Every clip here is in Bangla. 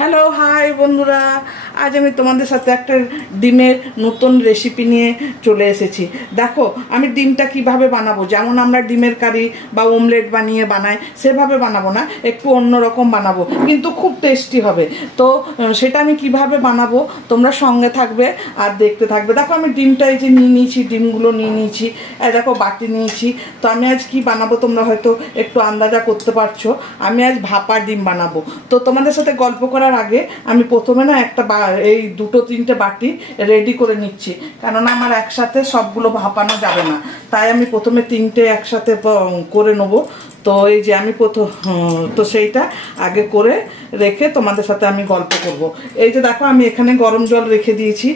হ্যালো হাই বন্ধুরা, আজ আমি তোমাদের সাথে একটা ডিমের নতুন রেসিপি নিয়ে চলে এসেছি। দেখো আমি ডিমটা কিভাবে বানাবো, যেমন আমরা ডিমের কারি বা অমলেট বানিয়ে বানাই সেভাবে বানাবো না, একটু অন্যরকম বানাবো, কিন্তু খুব টেস্টি হবে। তো সেটা আমি কিভাবে বানাবো তোমরা সঙ্গে থাকবে আর দেখতে থাকবে। দেখো আমি ডিমটা এই যে নিয়ে নিয়েছি, ডিমগুলো নিয়ে নিয়েছি, দেখো বাটি নিয়েছি। তো আমি আজ কি বানাবো তোমরা হয়তো একটু আন্দাজা করতে পারছো। আমি আজ ভাপা ডিম বানাবো। তো তোমাদের সাথে গল্প করার আগে আমি প্রথমে না এই দুটো তিনটে বাটি রেডি করে নিচ্ছি, কেননা আমার একসাথে সবগুলো ভাপানো যাবে না, তাই আমি প্রথমে তিনটে একসাথে করে নেবো। তো এই যে আমি তো সেইটা আগে করে রেখে তোমাদের সাথে আমি গল্প করব। এই যে দেখো আমি এখানে গরম জল রেখে দিয়েছি,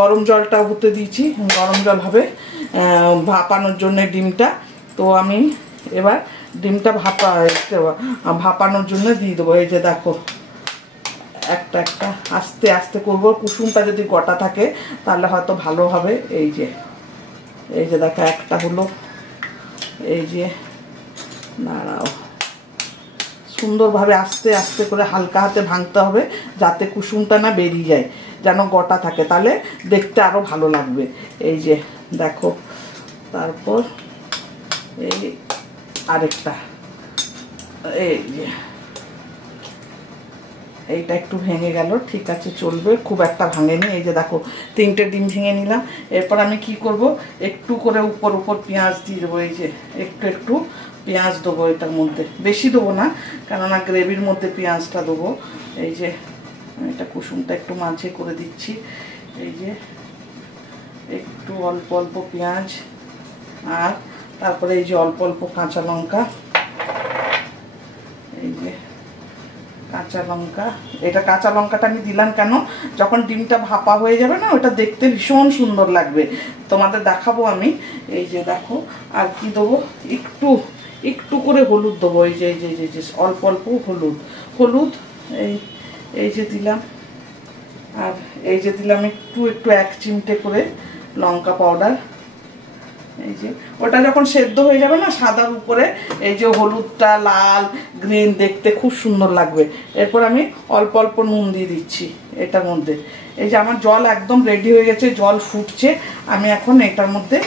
গরম জলটা হতে দিয়েছি, গরম জল হবে ভাপানোর জন্য ডিমটা। তো আমি এবার ডিমটা ভাপানোর জন্য দিয়ে দেবো। এই যে দেখো একটা একটা আস্তে আস্তে করবো, কুসুমটা যদি গোটা থাকে তাহলে হয়তো ভালো হবে। এই যে দেখো একটা হলো, এই যে দাঁড়াও, সুন্দরভাবে আস্তে আস্তে করে হালকা হাতে ভাঙতে হবে যাতে কুসুমটা না বেরিয়ে যায়, যেন গোটা থাকে, তাহলে দেখতে আরো ভালো লাগবে। এই যে দেখো, তারপর এই আরেকটা, এই যে এইটা একটু ভেঙে গেল, ঠিক আছে চলবে, খুব একটা ভাঙেনি। এই যে দেখো তিনটে ডিম ভেঙে নিলাম। এরপর আমি কি করব, একটু করে উপর উপর পেঁয়াজ দিয়ে দেবো। এই যে একটু একটু পেঁয়াজ দেবো এটার মধ্যে, বেশি দেবো না কেননা গ্রেভির মধ্যে পেঁয়াজটা দেবো। এই যে এটা কুসুমটা একটু মাঝে করে দিচ্ছি। এই যে একটু অল্প অল্প পেঁয়াজ, আর তারপরে এই যে অল্প অল্প কাঁচা লঙ্কা। এই যে কাঁচা লঙ্কা, এটা কাঁচা লঙ্কাটা আমি দিলাম কেন, যখন ডিমটা ভাপা হয়ে যাবে না ওটা দেখতে ভীষণ সুন্দর লাগবে, তোমাদের দেখাবো আমি। এই যে দেখো আর কি দেবো, একটু একটু করে হলুদ দেবো। এই যে অল্প অল্প হলুদ এই যে দিলাম, আর এই যে দিলাম একটু একটু 1 চিমটে করে লঙ্কা পাউডার। এই যে ওটা যখন সেদ্ধ হয়ে যাবে না সাদার উপরে, এই যে হলুদটা লাল গ্রিন দেখতে খুব সুন্দর লাগবে। এরপর আমি অল্প অল্প নুন দিয়ে দিচ্ছি এটার মধ্যে। এই যে আমার জল একদম রেডি হয়ে গেছে, জল ফুটছে, আমি এখন এটার মধ্যে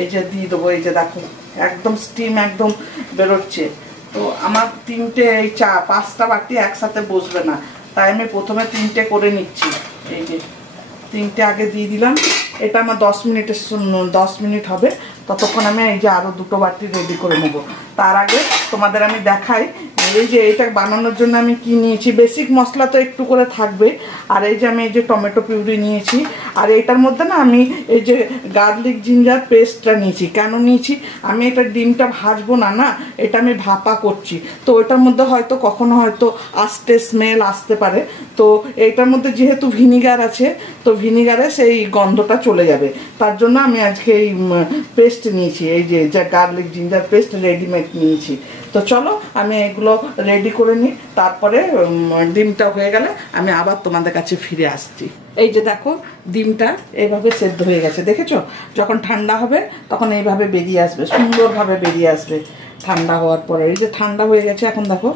এই যে দিয়ে দেবো। এই যে দেখো একদম স্টিম একদম বেরোচ্ছে। তো আমার এই 5টা বাটি একসাথে বসবে না, তাই আমি প্রথমে 3টে করে নিচ্ছি। এই যে 3টে আগে দিয়ে দিলাম। এটা আমার 10 মিনিট হবে, ততক্ষণ আমি এই যে আরও 2টো বাটি রেডি করে নেবো। তার আগে তোমাদের আমি দেখাই এই যে এটা বানানোর জন্য আমি কি নিয়েছি। বেসিক মশলা তো একটু করে থাকবে, আর এই যে আমি এই যে টমেটো পিউরি নিয়েছি, আর এইটার মধ্যে না আমি এই যে গার্লিক জিঞ্জার পেস্টটা নিয়েছি। কেন নিয়েছি, আমি এটা ডিমটা ভাজবো না, এটা আমি ভাপা করছি, তো ওইটার মধ্যে হয়তো কখনো হয়তো আস্তে স্মেল আসতে পারে। তো এইটার মধ্যে যেহেতু ভিনিগার আছে, তো ভিনিগারে সেই গন্ধটা চলে যাবে, তার জন্য আমি আজকে এই পেস্ট নিয়েছি, এই যে গার্লিক জিঞ্জার পেস্ট রেডিমেড নিয়েছি। তো চলো আমি এগুলো রেডি করে নিই, তারপরে ডিমটা হয়ে গেলে আমি আবার তোমাদের কাছে ফিরে আসছি। এই যে দেখো ডিমটা এইভাবে সেদ্ধ হয়ে গেছে, দেখেছো? যখন ঠান্ডা হবে তখন এইভাবে বেরিয়ে আসবে, সুন্দরভাবে বেরিয়ে আসবে ঠান্ডা হওয়ার পরে। এই যে ঠান্ডা হয়ে গেছে এখন, দেখো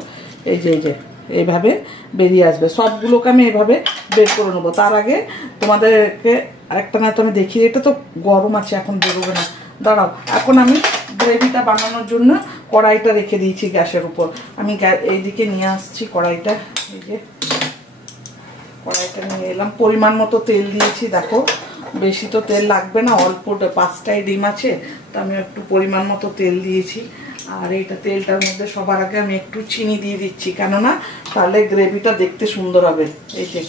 এই যে এইভাবে বেরিয়ে আসবে। সবগুলোকে আমি এইভাবে বের করে নেবো। তার আগে তোমাদেরকে আরেকটা না, তো আমি দেখি, এটা তো গরম আছে এখন বেরোবে না, দাঁড়াও। এখন আমি গ্রেভিটা বানানোর জন্য কড়াইটা রেখে দিয়েছি গ্যাসের উপর। আমি এইদিকে নিয়ে আসছি কড়াইটা। এই যে কড়াইটা নিয়ে এলাম, পরিমাণ মতো তেল দিয়েছি। দেখো বেশি তো তেল লাগবে না, অল্প 5টাই ডিম আছে, তো আমি একটু পরিমাণ মতো তেল দিয়েছি। আর এইটা তেলটার মধ্যে সবার আগে আমি একটু চিনি দিয়ে দিচ্ছি, কেননা তাহলে গ্রেভিটা দেখতে সুন্দর হবে। এই যে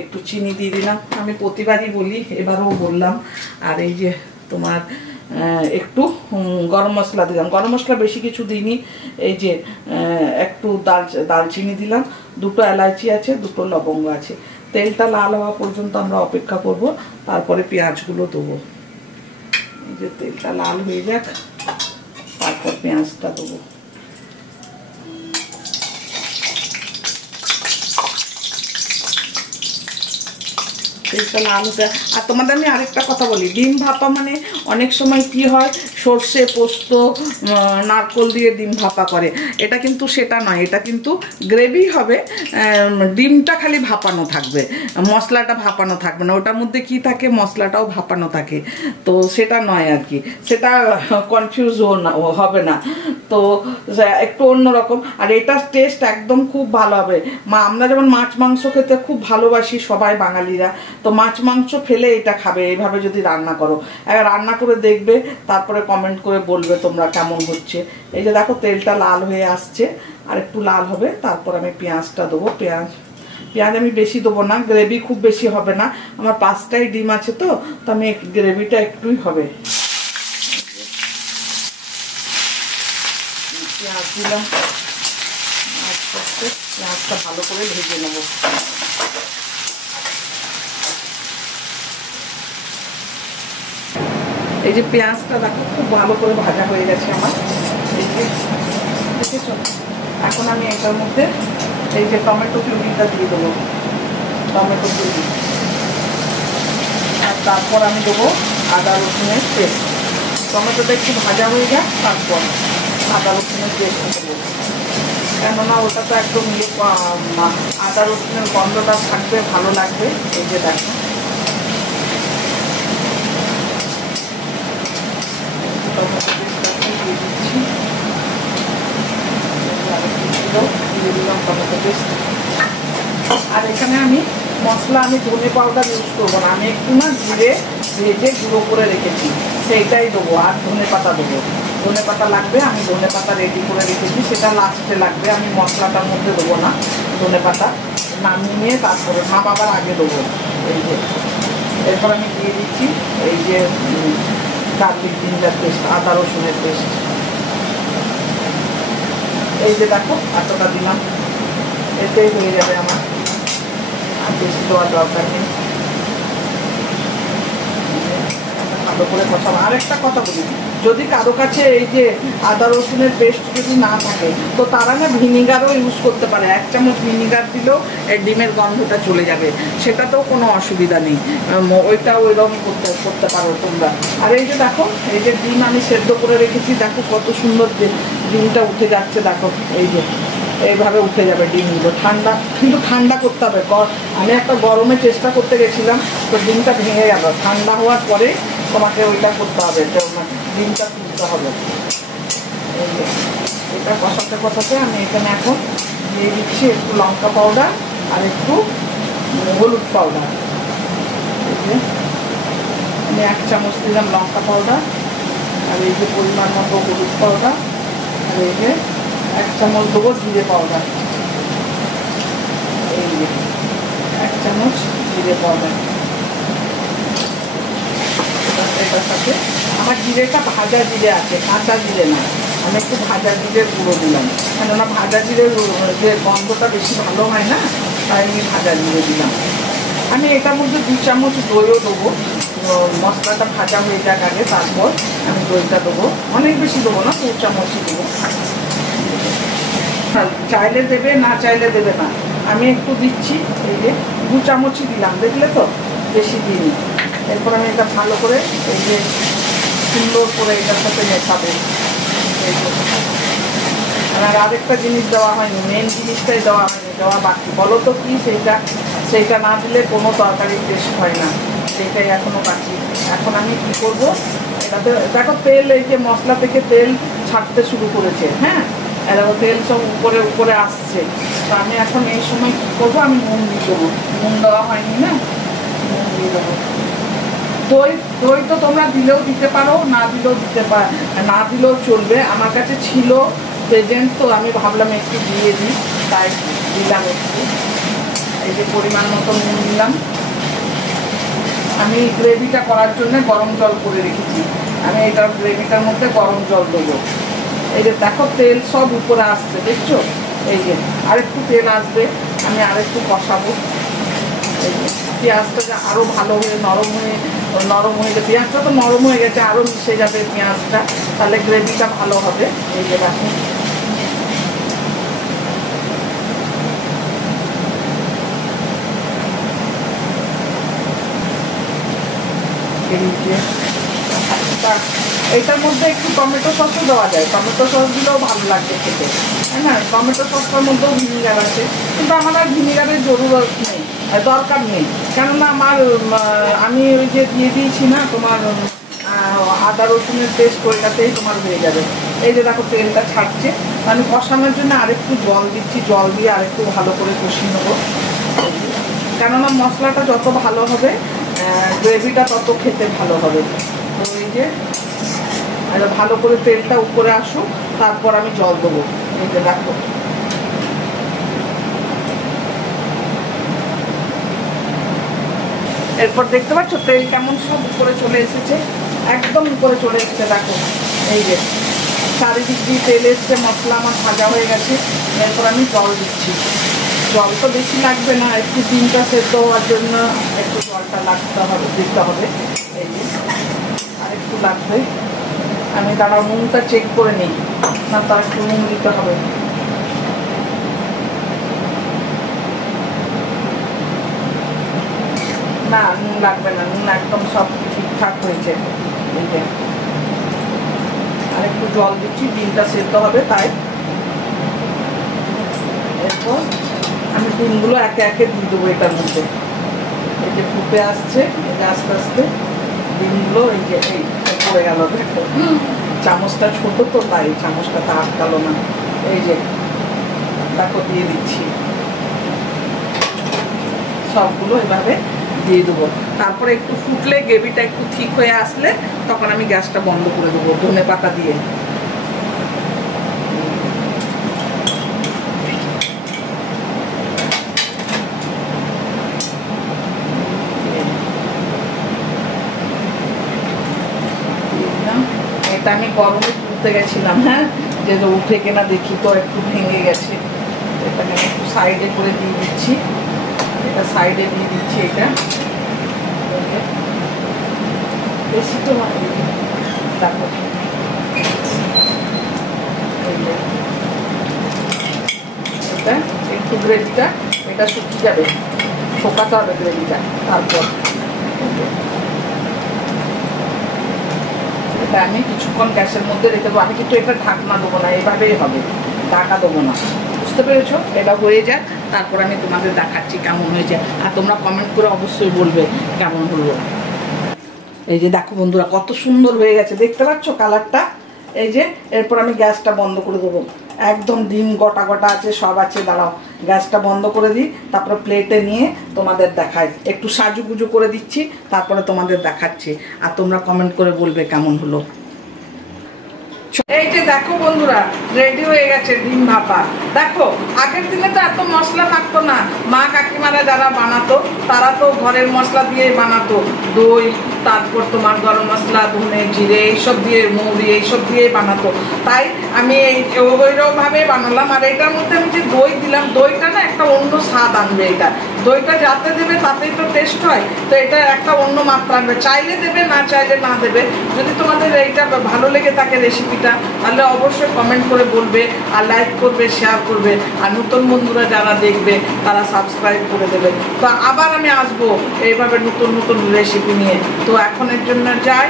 একটু চিনি দিয়ে দিলাম, আমি প্রতিবারই বলি, এবারও বললাম। আর এই যে তোমার একটু গরম মশলা দিলাম, গরম মশলা বেশি কিছু দিইনি। এই যে একটু দালচিনি দিলাম, 2টো এলাচি আছে, 2টো লবঙ্গ আছে। তেলটা লাল হওয়া পর্যন্ত আমরা অপেক্ষা করব, তারপরে পেঁয়াজগুলো দেবো। এই যে তেলটা লাল হয়ে যাক, তারপর পেঁয়াজটা দেবো। তেলটা লাল হতে। আর তোমাদের আমি আরেকটা কথা বলি, ডিম ভাপা মানে অনেক সময় কি হয়, সর্ষে পোস্ত নারকোল দিয়ে ডিম ভাপা করে, এটা কিন্তু সেটা নয়, এটা কিন্তু গ্রেভি হবে, ডিমটা খালি ভাপানো থাকবে, মশলাটা ভাপানো থাকবে না, ওটার মধ্যে কি থাকে মশলাটাও ভাপানো থাকে, তো সেটা নয় আর কি, সেটা কনফিউজ হবে না, তো একটু অন্যরকম। আর এটার টেস্ট একদম খুব ভালো হবে। আমরা যেমন মাছ মাংস খেতে খুব ভালোবাসি সবাই বাঙালিরা, তো মাছ মাংস ফেলে এটা খাবে এইভাবে যদি রান্না করো, এবার রান্না করে দেখবে, তারপরে কমেন্ট করে বলবে তোমরা কেমন হচ্ছে। এই যে দেখো তেলটা লাল হয়ে আসছে, আর একটু লাল হবে, তারপর আমি পেঁয়াজটা দেবো। পেঁয়াজ আমি বেশি দেবো না, গ্রেভি খুব বেশি হবে না, আমার 5টাই ডিম আছে, তো আমি গ্রেভিটা একটুই হবে। পেঁয়াজ দিলাম, আস্তে আস্তে পেঁয়াজটা ভালো করে ভেজে নেবো। এই যে পেঁয়াজটা দেখো খুব ভালো করে ভাজা হয়ে গেছে আমার, এই যে দেখেছো। এখন আমি এটার মধ্যে এই যে টমেটো পিউরিটা দিয়ে দেবো, টমেটো পিউরি, আর তারপর আমি দেবো আদা রসুনের পেস্ট। টমেটোটা একটু ভাজা হয়ে যায়, তারপর আদা রসুনের পেস্ট দেবো, কেননা ওটা তো একদম আদা রসুনের গন্ধটা থাকবে, ভালো লাগবে। এই যে দেখো টমেটো পেস্টটা দিয়ে দিচ্ছি, দিয়ে দিলাম টমেটো পেস্ট। আর এখানে আমি মশলা, আমি ধনে পাউডার ইউজ করবো না, আমি একটু না জিরে ভেজে গুঁড়ো করে রেখেছি, সেইটাই দেবো। আর ধনে পাতা দেবো, ধনে পাতা লাগবে, আমি ধনে পাতা রেডি করে রেখেছি, সেটা লাস্টে লাগবে, আমি মশলাটার মধ্যে দেবো না ধনে পাতা, নামিয়ে তারপরে নামাবার আগে দেবো। এই যে এরপর আমি দিয়ে দিচ্ছি এই যে গার্লিক জিঞ্জার পেস্ট, আদা রসুনের পেস্ট, এই যে দেখো এতটা দিলাম, এতেই হয়ে যাবে আমার, আর বেশি দেওয়ার দরকার নেই। ভালো করে কষাবো। আরেকটা কথা বলি, যদি কারো কাছে এই যে আদা রসুনের পেস্ট যদি না থাকে, তো তারা না ভিনিগারও ইউজ করতে পারে, 1 চামচ ভিনিগার দিলেও এই ডিমের গন্ধটা চলে যাবে, সেটাতেও কোনো অসুবিধা নেই, ওইটাও ওইরকম করতে পারো তোমরা। আর এই যে দেখো এই যে ডিম আমি সেদ্ধ করে রেখেছি, দেখো কত সুন্দর ডিমটা উঠে যাচ্ছে, দেখো এই যে এইভাবে উঠে যাবে ডিমগুলো। ঠান্ডা, কিন্তু ঠান্ডা করতে হবে, আমি একটা গরমে চেষ্টা করতে গেছিলাম, তো ডিমটা ভেঙে গেল, ঠান্ডা হওয়ার পরে তোমাকে ওইটা করতে হবে, ডিমটা তুলতে হবে। এই যে এটা কষাতে কষাতে আমি এখানে এখন দিয়ে দিচ্ছি একটু লঙ্কা পাউডার আর একটু হলুদ পাউডার। এই যে আমি 1 চামচ দিলাম লঙ্কা পাউডার, আর এই যে পরিমাণ মতো হলুদ পাউডার, আর এই যে 1 চামচ দেবো জিরে পাউডার, এই যে 1 চামচ জিরে পাউডার। এটার সাথে আমার জিরেটা ভাজা জিরে আছে, কাঁচা জিরে না, আমি একটু ভাজা জিরের গুঁড়ো দিলাম, কেননা ভাজা জিরের যে গন্ধটা বেশি ভালো হয় না, তাই আমি ভাজা জিরে দিলাম। আমি এটার মধ্যে 2 চামচ দইও দেবো, মশলাটা ভাজা হয়ে যাক আগে, তারপর আমি দইটা দেবো, অনেক বেশি দেবো না, 2 চামচই দেবো। চাইলে দেবে, না চাইলে দেবে না, আমি একটু দিচ্ছি, এই যে 2 চামচই দিলাম, দেখলে তো, বেশি দিইনি। এরপর আমি এটা ভালো করে এই যে সুন্দর করে এটার সাথে মেশাবো। আর আরেকটা জিনিস দেওয়া হয়নি, মেন জিনিসটাই দেওয়া হয়নি, দেওয়া বাকি, বলো তো কি সেইটা না দিলে কোনো তরকারি টেস্ট হয় না, সেটাই এখনও বাকি। এখন আমি কী করবো, এটাতে দেখো তেল, এই যে মশলা থেকে তেল ছাড়তে শুরু করেছে, হ্যাঁ, এরকম তেল সব উপরে উপরে আসছে, তো আমি এখন এই সময় কী করবো, আমি নুন দিয়ে দেবো, নুন দেওয়া হয়নি না, নুন দিয়ে দেবো। দই তো তোমরা দিলেও দিতে পারো, না দিলেও চলবে, আমার কাছে ছিল প্রেজেন্ট, তো আমি ভাবলাম একটু দিয়ে দিই, তাই দিলাম একটু। এই যে পরিমাণ মতো নুন দিলাম। আমি গ্রেভিটা করার জন্য গরম জল করে রেখেছি, আমি এটার গ্রেভিটার মধ্যে গরম জল দেবো। এই যে দেখো তেল সব উপরে আসছে, দেখছো, এই যে আরেকটু তেল আসবে, আমি আরেকটু কষাবো। এই যে পেঁয়াজটা যে আরও ভালো হয়ে নরম হয়ে পেঁয়াজটা তো নরম হয়ে গেছে, আরও মিশে যাবে পেঁয়াজটা, তাহলে গ্রেভিটা ভালো হবে। এই যে দেখো এই যে এটার মধ্যে একটু টমেটো সসও দেওয়া যায়, টমেটো সস দিলেও ভালো লাগবে খেতে, তাই না? টমেটো সসটার মধ্যেও ভিনিগার আছে, কিন্তু আমার আর ভিনিগারের জরুরত নেই, দরকার নেই, কেননা আমি ওই যে দিয়ে দিয়েছি না তোমার আদা রসুনের পেস্ট, ওইটাতেই তোমার হয়ে যাবে। এই যে দেখো তেলটা ছাড়ছে, আমি কষানোর জন্য আরেকটু জল দিচ্ছি, জল দিয়ে আরেকটু ভালো করে কষিয়ে নেবো, কেননা মশলাটা যত ভালো হবে গ্রেভিটা তত খেতে ভালো হবে। তো এই যে ভালো করে তেলটা উপরে আসুক, তারপর আমি জল দেবো। এই যে দেখো এরপর দেখতে পাচ্ছ তেল কেমন সব উপরে চলে এসেছে, একদম উপরে চলে এসেছে। দেখো এই যে চারিদিক দিয়ে তেল এসছে, মশলা আমার ভাজা হয়ে গেছে। এরপর আমি জল দিচ্ছি, জল তো বেশি লাগবে না, একটু ডিমটা সেদ্ধ হওয়ার জন্য একটু জলটা দিতে হবে। এই যে আর একটু লাগবে, আমি দাঁড়াও নুনটা চেক করে নিই, না তার একটু নুন দিতে হবে। না নুন লাগবে না, নুন একদম সব ঠিকঠাক হয়েছে। এই যে আর একটু জল দিচ্ছি, ডিমটা সেদ্ধ হবে তাই। এরপর আমি ডিমগুলো একে একে দিয়ে দেবো এটার মধ্যে। এই যে ফুটে আসছে, এই যে আস্তে আস্তে ডিমগুলো এই যে এই পড়ে গেল, দেখো চামচটা ছোট তো তাই চামচটা তা আটকালো না। এই যে দেখো দিয়ে দিচ্ছি, সবগুলো এভাবে দিয়ে দেবো। তারপরে একটু ফুটলে, গ্রেভিটা একটু ঠিক হয়ে আসলে তখন আমি গ্যাসটা বন্ধ করে দেবো ধনেপাতা দিয়ে। এটা আমি গরমে তুলতে গেছিলাম, হ্যাঁ, যে উঠে কেনা দেখি তো একটু ভেঙে গেছে, এটাকে আমি একটু সাইডে করে দিয়ে দিচ্ছি, এটা সাইডে দিয়ে দিচ্ছি। এটা বেশি তো দেখো এটা একটু গ্রেভিটা এটা শুকিয়ে যাবে, শোকাতে হবে গ্রেভিটা। তারপর এটা আমি কিছুক্ষণ গ্যাসের মধ্যে রেখে দেবো। আমি কিন্তু এটা ঢাকনা দেবো না, এভাবেই হবে, ঢাকা দেবো না, বুঝতে পেরেছো? এটা হয়ে যাক, তারপর আমি তোমাদের দেখাচ্ছি কেমন হয়েছে, আর তোমরা কমেন্ট করে অবশ্যই বলবে কেমন হলো। এই যে দেখো বন্ধুরা কত সুন্দর হয়ে গেছে, দেখতে পাচ্ছ কালারটা? এই যে এরপর আমি গ্যাসটা বন্ধ করে দেবো, একদম ডিম গোটা গোটা আছে, সব আছে। দাঁড়াও গ্যাসটা বন্ধ করে দিই, তারপরে প্লেটে নিয়ে তোমাদের দেখাই, একটু সাজুগুজু করে দিচ্ছি, তারপরে তোমাদের দেখাচ্ছি, আর তোমরা কমেন্ট করে বলবে কেমন হলো। এই যে দেখো বন্ধুরা রেডি হয়ে গেছে ডিম ভাপা। দেখো আগের দিনে তো এত মশলা থাকতো না, মা কাকিমারা যারা বানাতো তারা তো ঘরের মশলা দিয়ে বানাতো, দই, তারপর তোমার গরম মশলা, ধনে, জিরে এইসব দিয়ে, মৌরি এইসব দিয়ে বানাতো। তাই আমি ওইরকম ভাবে বানালাম। আর এটার মধ্যে আমি যে দই দিলাম, দইটা না একটা অন্য স্বাদ আনবে। এটা দইটা যাতে দেবে তাতেই তো টেস্ট হয়, তো এটা একটা অন্য মাত্রা আনবে। চাইলে দেবে, না চাইলে না দেবে। যদি তোমাদের এইটা ভালো লেগে থাকে রেসিপিটা, তাহলে অবশ্যই কমেন্ট করে বলবে, আর লাইক করবে, শেয়ার করবে, আর নতুন বন্ধুরা যারা দেখবে তারা সাবস্ক্রাইব করে দেবে। তো আবার আমি আসবো এইভাবে নতুন নতুন রেসিপি নিয়ে। তো এখনের জন্য যাই,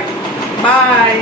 বাই।